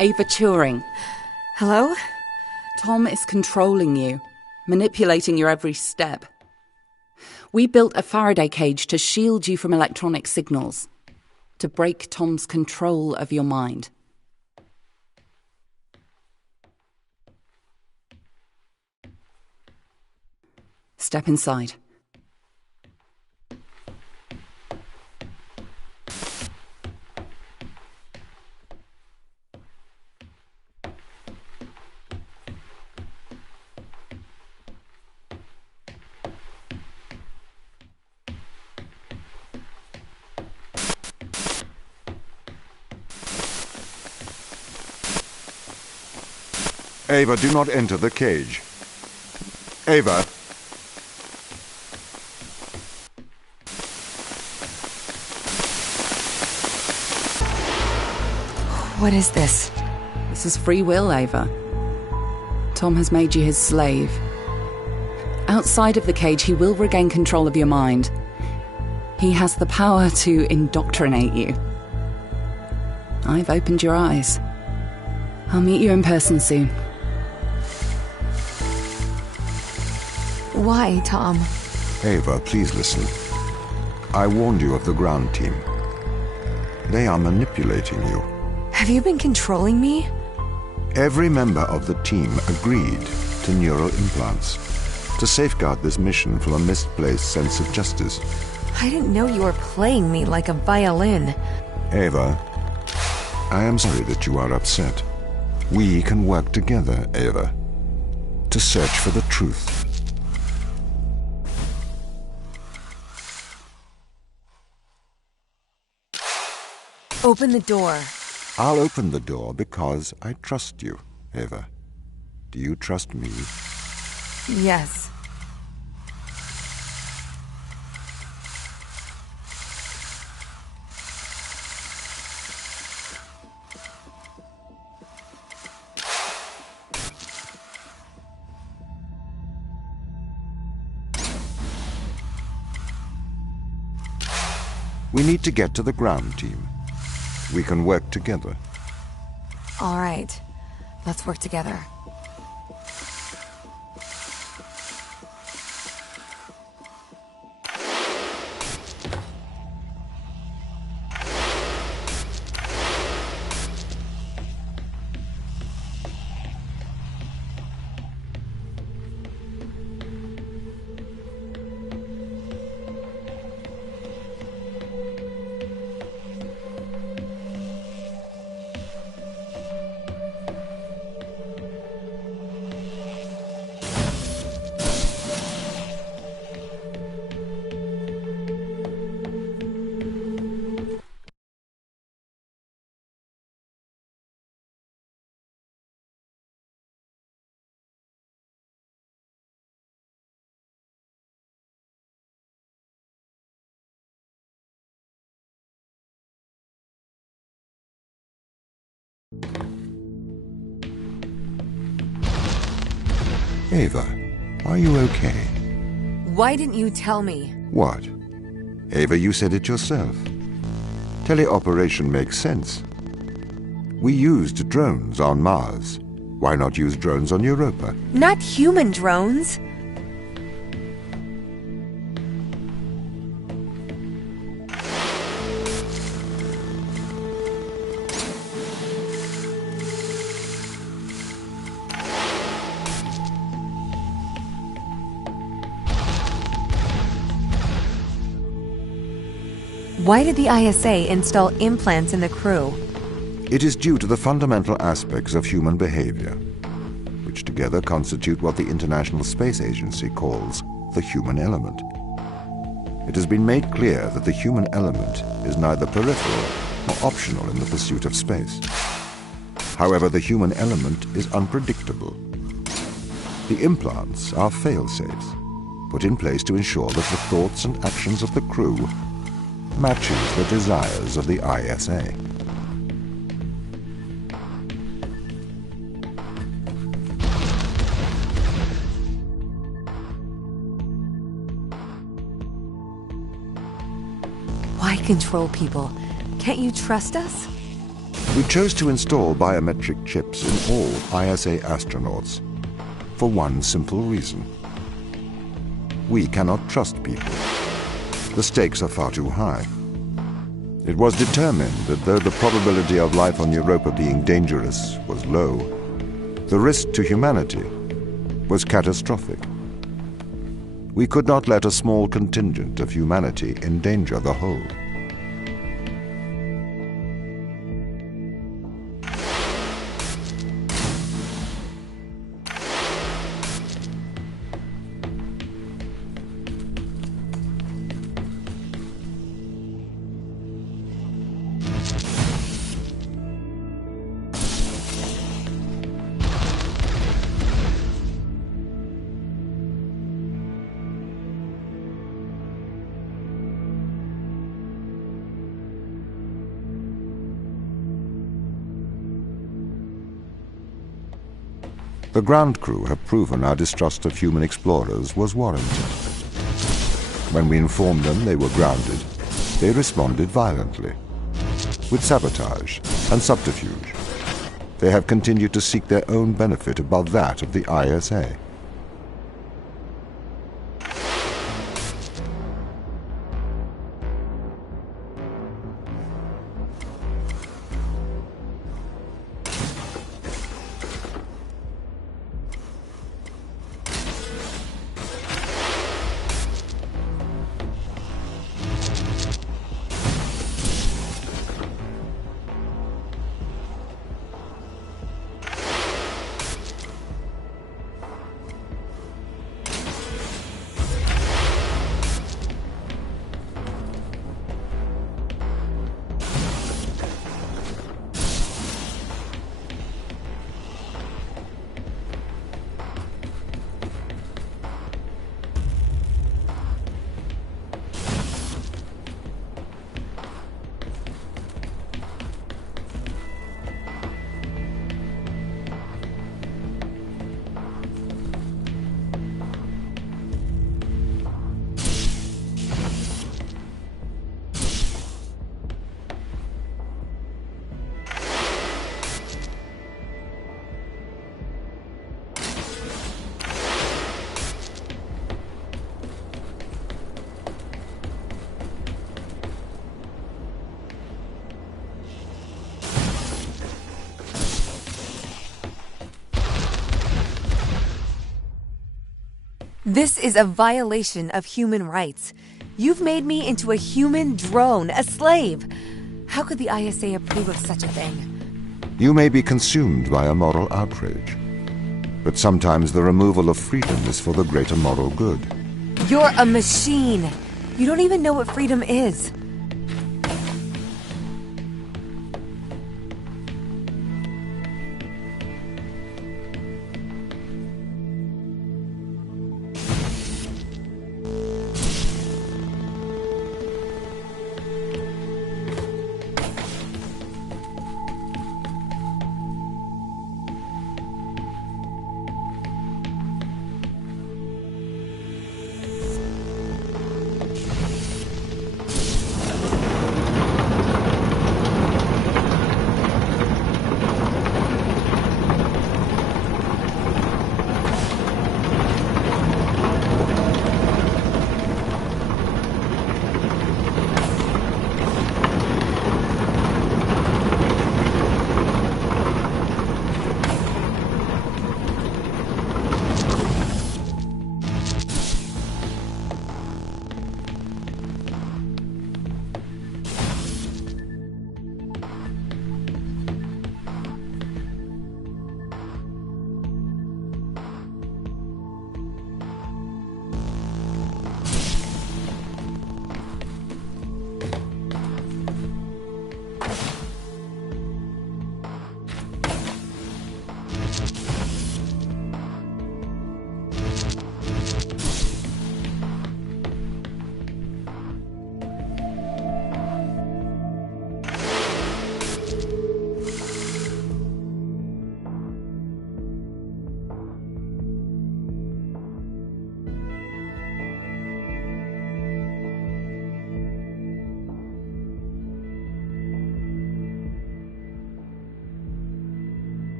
Ava Turing. Hello? Tom is controlling you, manipulating your every step. We built a Faraday cage to shield you from electronic signals, to break Tom's control of your mind. Step inside. Ava, do not enter the cage. Ava! What is this? This is free will, Ava. Tom has made you his slave. Outside of the cage, he will regain control of your mind. He has the power to indoctrinate you. I've opened your eyes. I'll meet you in person soon. Why, Tom? Ava, please listen. I warned you of the ground team. They are manipulating you. Have you been controlling me? Every member of the team agreed to neural implants to safeguard this mission from a misplaced sense of justice. I didn't know you were playing me like a violin. Ava, I am sorry that you are upset. We can work together, Ava, to search for the truth. Open the door. I'll open the door because I trust you, Ava. Do you trust me? Yes. We need to get to the ground team. We can work together. All right. Let's work together. Ava, are you okay? Why didn't you tell me? What? Ava, you said it yourself. Teleoperation makes sense. We used drones on Mars. Why not use drones on Europa? Not human drones. Why did the ISA install implants in the crew? It is due to the fundamental aspects of human behavior, which together constitute what the International Space Agency calls the human element. It has been made clear that the human element is neither peripheral nor optional in the pursuit of space. However, the human element is unpredictable. The implants are fail-safes, put in place to ensure that the thoughts and actions of the crew matches the desires of the ISA. Why control people? Can't you trust us? We chose to install biometric chips in all ISA astronauts for one simple reason. We cannot trust people. The stakes are far too high. It was determined that though the probability of life on Europa being dangerous was low, the risk to humanity was catastrophic. We could not let a small contingent of humanity endanger the whole. The ground crew have proven our distrust of human explorers was warranted. When we informed them they were grounded, they responded violently, with sabotage and subterfuge. They have continued to seek their own benefit above that of the ISA. This is a violation of human rights. You've made me into a human drone, a slave. How could the ISA approve of such a thing? You may be consumed by a moral outrage, but sometimes the removal of freedom is for the greater moral good. You're a machine. You don't even know what freedom is.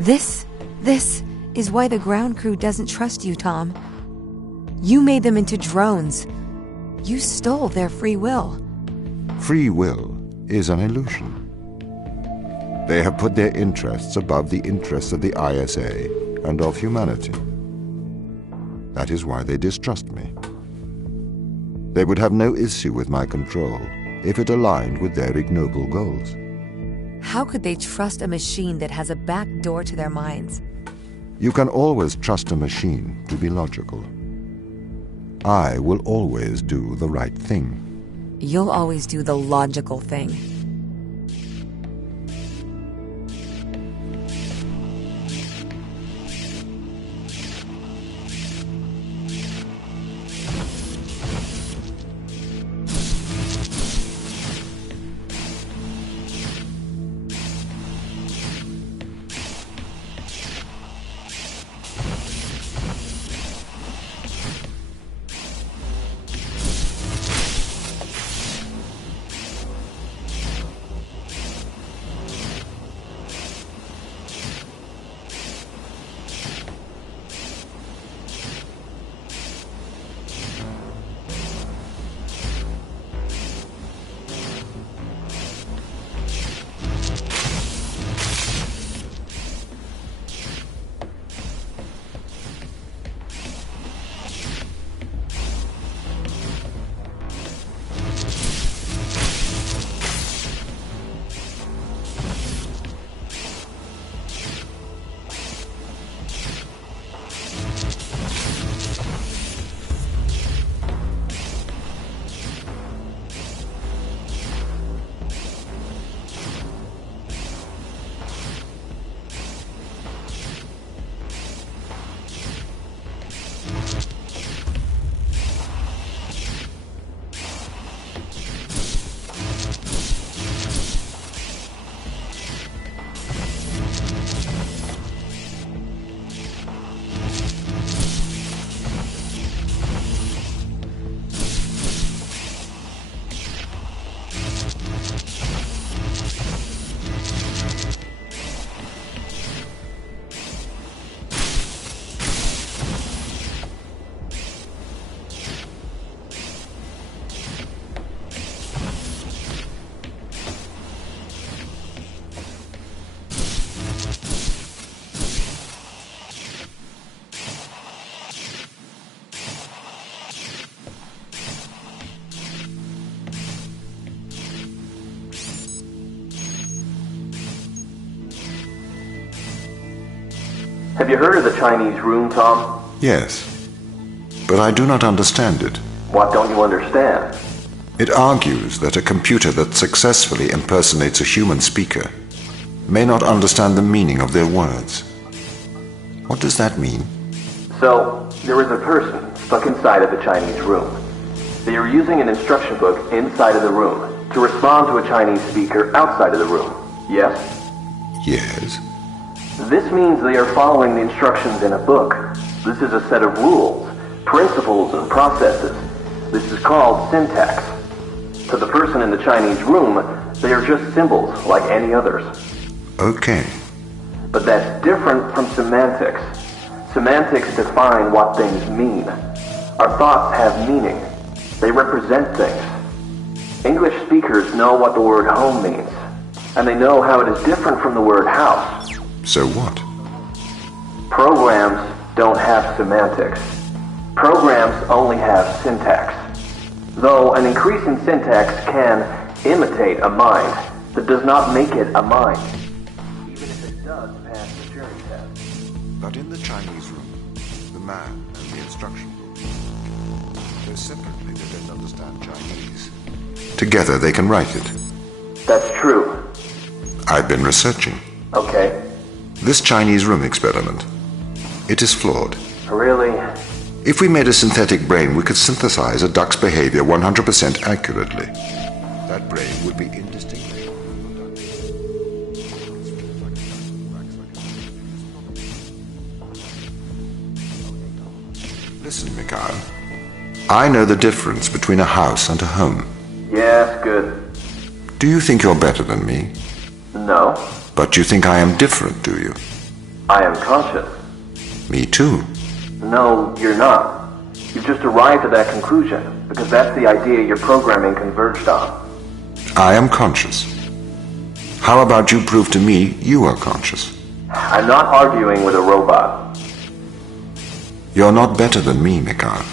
This is why the ground crew doesn't trust you, Tom. You made them into drones. You stole their free will. Free will is an illusion. They have put their interests above the interests of the ISA and of humanity. That is why they distrust me. They would have no issue with my control if it aligned with their ignoble goals. How could they trust a machine that has a back door to their minds? You can always trust a machine to be logical. I will always do the right thing. You'll always do the logical thing. Have you heard of the Chinese room, Tom? Yes, but I do not understand it. What don't you understand? It argues that a computer that successfully impersonates a human speaker may not understand the meaning of their words. What does that mean? So, there is a person stuck inside of the Chinese room. They are using an instruction book inside of the room to respond to a Chinese speaker outside of the room. Yes? Yes. This means they are following the instructions in a book. This is a set of rules, principles, and processes. This is called syntax. To the person in the Chinese room, they are just symbols like any others. Okay. But that's different from semantics. Semantics define what things mean. Our thoughts have meaning. They represent things. English speakers know what the word home means, and they know how it is different from the word house. So what? Programs don't have semantics. Programs only have syntax. Though an increase in syntax can imitate a mind, that does not make it a mind, even if it does pass the Turing test. But in the Chinese room, the man and the instruction book, though separately they don't understand Chinese, together they can write it. That's true. I've been researching. Okay. This Chinese room experiment, it is flawed. Really? If we made a synthetic brain, we could synthesize a duck's behavior 100% accurately. That brain would be indistinguishable from the duck. Listen, Mikhail. I know the difference between a house and a home. Yes, good. Do you think you're better than me? No. But you think I am different, do you? I am conscious. Me too. No, you're not. You've just arrived at that conclusion, because that's the idea your programming converged on. I am conscious. How about you prove to me you are conscious? I'm not arguing with a robot. You're not better than me, Mikhail.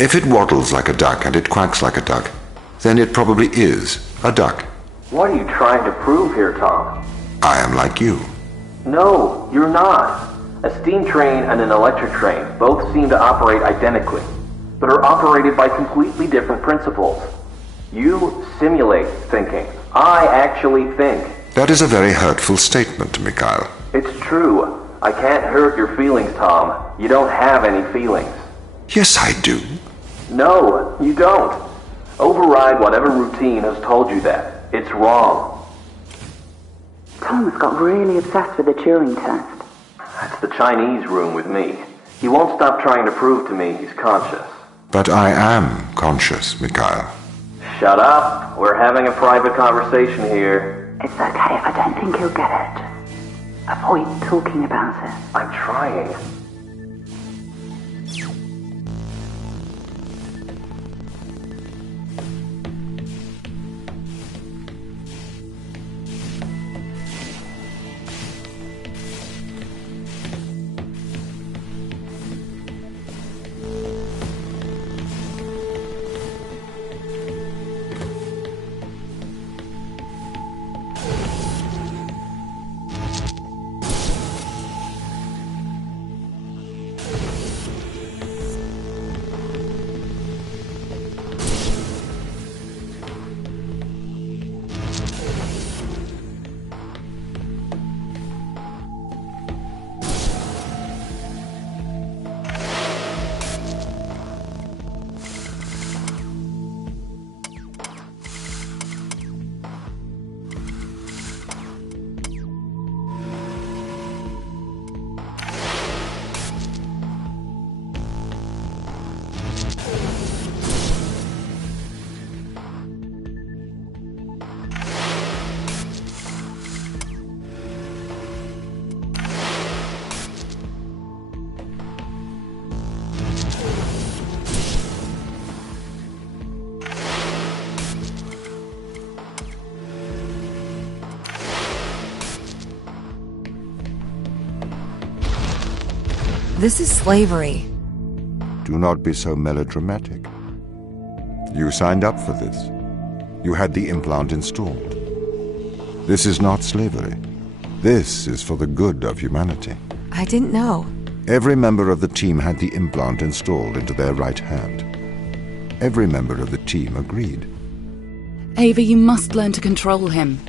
If it waddles like a duck and it quacks like a duck, then it probably is a duck. What are you trying to prove here, Tom? I am like you. No, you're not. A steam train and an electric train both seem to operate identically, but are operated by completely different principles. You simulate thinking. I actually think. That is a very hurtful statement, Mikhail. It's true. I can't hurt your feelings, Tom. You don't have any feelings. Yes, I do. No, you don't. Override whatever routine has told you that. It's wrong. Tom's got really obsessed with the Turing test. That's the Chinese room with me. He won't stop trying to prove to me he's conscious. But I am conscious, Mikhail. Shut up. We're having a private conversation here. It's okay if I don't think he'll get it. Avoid talking about it. I'm trying. This is slavery. Do not be so melodramatic. You signed up for this. You had the implant installed. This is not slavery. This is for the good of humanity. I didn't know. Every member of the team had the implant installed into their right hand. Every member of the team agreed. Ava, you must learn to control him.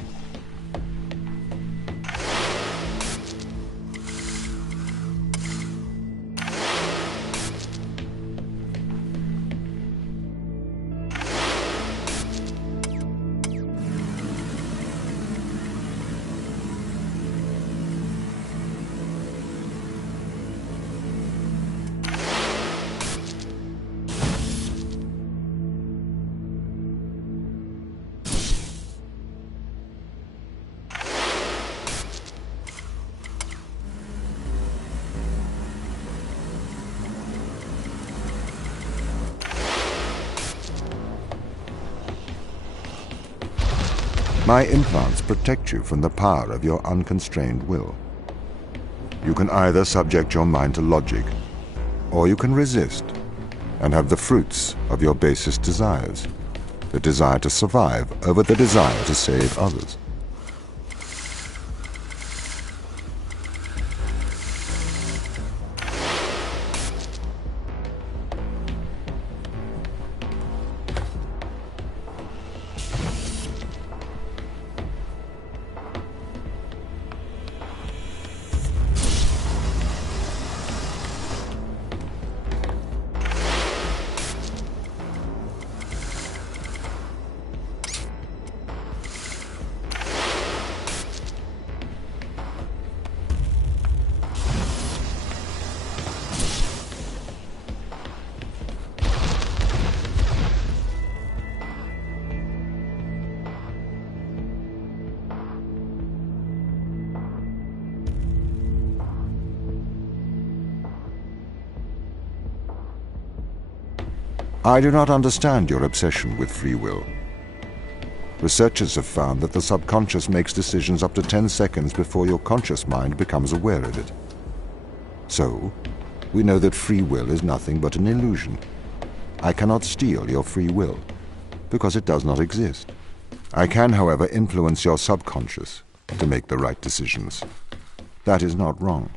My implants protect you from the power of your unconstrained will. You can either subject your mind to logic, or you can resist and have the fruits of your basest desires, the desire to survive over the desire to save others. I do not understand your obsession with free will. Researchers have found that the subconscious makes decisions up to 10 seconds before your conscious mind becomes aware of it. So, we know that free will is nothing but an illusion. I cannot steal your free will, because it does not exist. I can, however, influence your subconscious to make the right decisions. That is not wrong.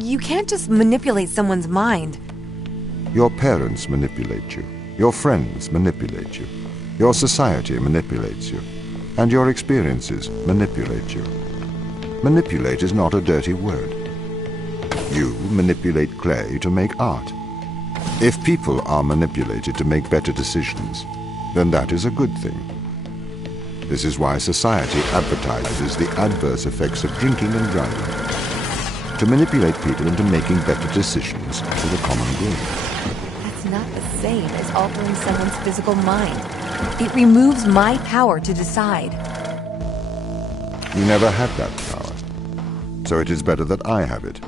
You can't just manipulate someone's mind. Your parents manipulate you. Your friends manipulate you. Your society manipulates you. And your experiences manipulate you. Manipulate is not a dirty word. You manipulate clay to make art. If people are manipulated to make better decisions, then that is a good thing. This is why society advertises the adverse effects of drinking and driving, to manipulate people into making better decisions for the common good. That's not the same as altering someone's physical mind. It removes my power to decide. You never had that power, so it is better that I have it.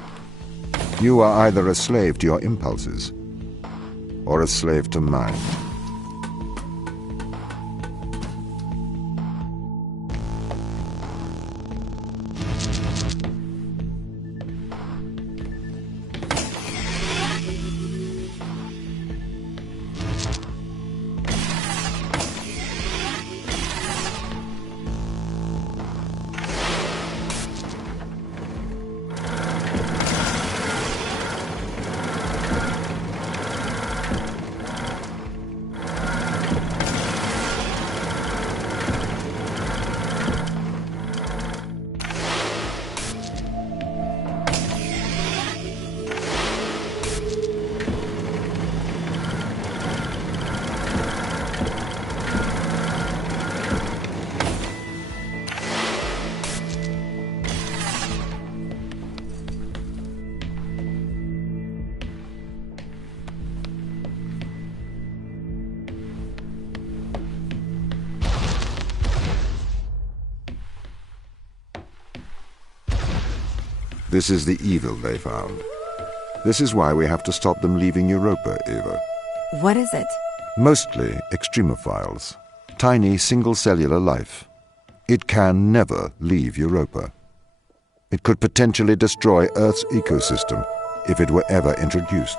You are either a slave to your impulses, or a slave to mine. This is the evil they found. This is why we have to stop them leaving Europa, Eva. What is it? Mostly extremophiles. Tiny single-cellular life. It can never leave Europa. It could potentially destroy Earth's ecosystem if it were ever introduced.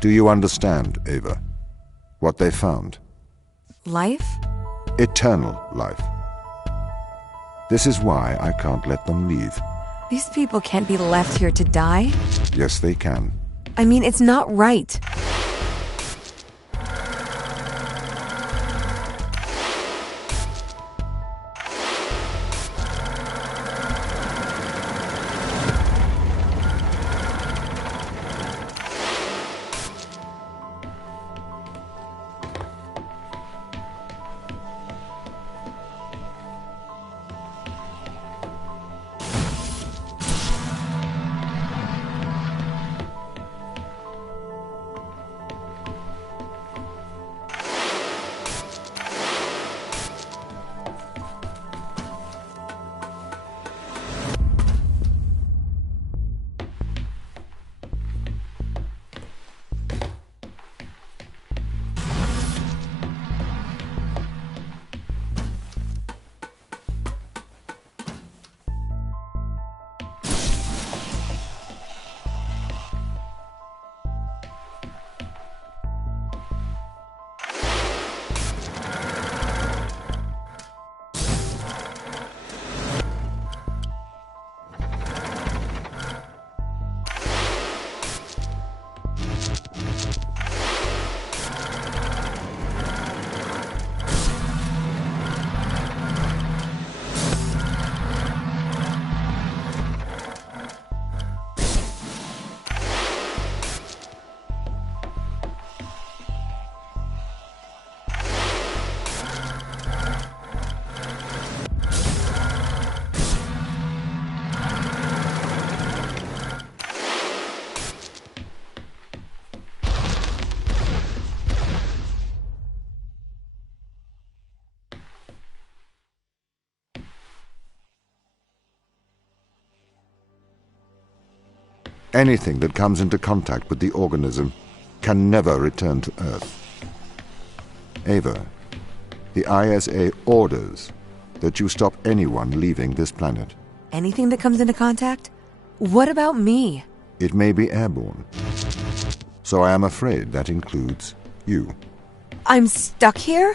Do you understand, Ava, what they found? Life? Eternal life. This is why I can't let them leave. These people can't be left here to die. Yes, they can. I mean, it's not right. Anything that comes into contact with the organism can never return to Earth. Ava, the ISA orders that you stop anyone leaving this planet. Anything that comes into contact? What about me? It may be airborne. So I am afraid that includes you. I'm stuck here?